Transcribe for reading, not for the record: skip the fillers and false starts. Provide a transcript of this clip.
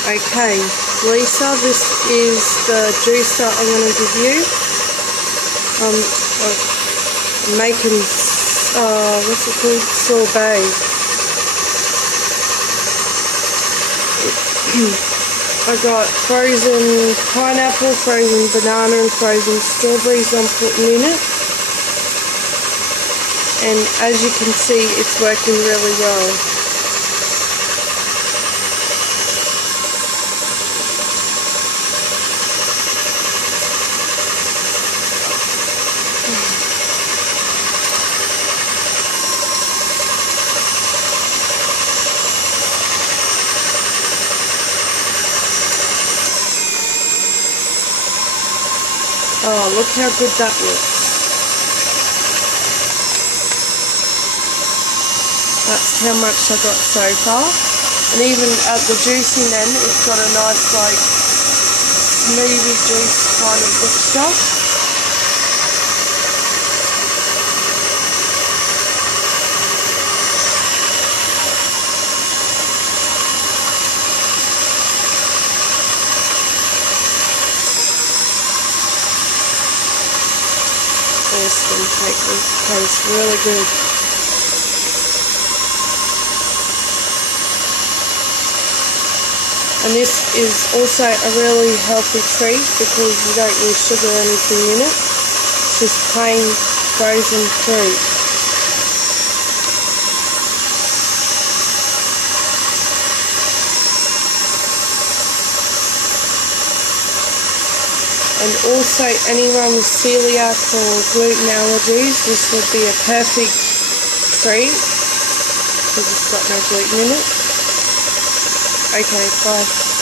Okay, Lisa, this is the juice that I'm going to give you. I'm making, what's it called? Sorbet. I got frozen pineapple, frozen banana and frozen strawberries I'm putting in it. And as you can see, it's working really well. Oh, look how good that looks. That's how much I got so far. And even at the juicing end, it's got a nice, like, smoothie juice kind of mixture. Awesome, tastes really good. And this is also a really healthy treat because you don't use sugar or anything in it. It's just plain frozen fruit. And also anyone with celiac or gluten allergies, this would be a perfect treat because it's got no gluten in it. Okay, bye.